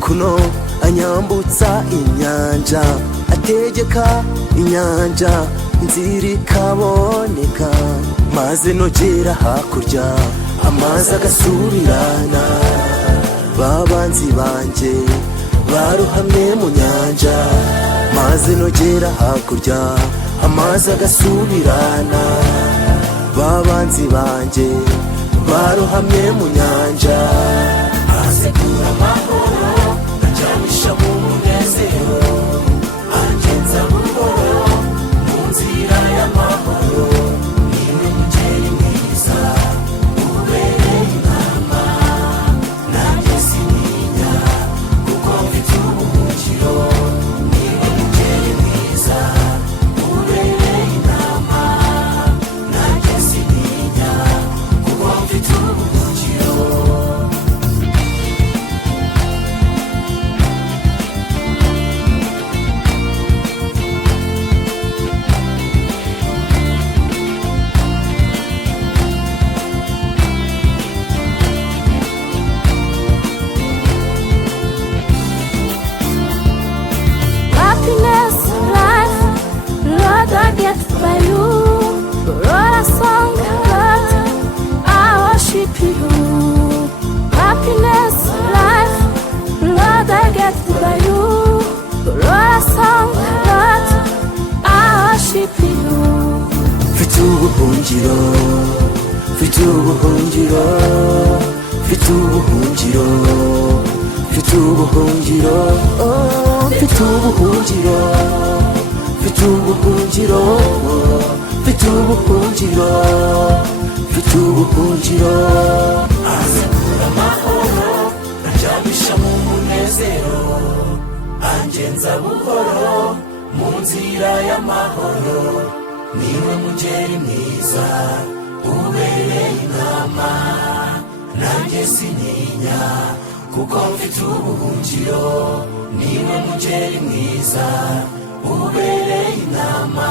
hakuno anyambutsa inyanja, ategeka inyanja inzira ikaboneka, maze nogera hakurya amazi agasubirana. Babanzi banje barohamye mu nyanja, maze nogera hakurya amazi agasubirana. Babanzi banje barohamye mu nyanja, asekura amahoro anjyanisha mu munezero, angenza buhoro mu nzira y'amahoro. Niwe mugeri mwiza ubereye inama, nanjye sintinya kuko mfite ubuhungiro. Niwe mugeri mwiza ubereye inama, nanjye sintinya kuko mfite ubuhungiro. Happiness, life, Lord, I get by you. Wrote a song, Lord, I worship you. Happiness, life, Lord, I get by you. Wrote a song, Lord, I worship you. Mfite ubuhungiro, mfite ubuhungiro, mfite ubuhungiro, mfite ubuhungiro, oh, mfite ubuhungiro, mfite ubuhungiro, mfite ubuhungiro, mfite ubuhungiro. Asekura amahoro anjyanisha mu munezero, angenza buhoro mu nzira y'amahoro. Niwe mugeri mwiza ubereye inama, nanjye sintinya kuko mfite ubuhungiro. Niwe mugeri mwiza ubereye inama,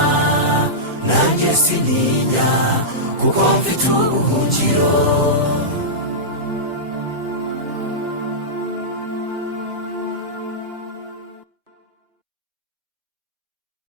nanjye sintinya kuko mfite ubuhungiro.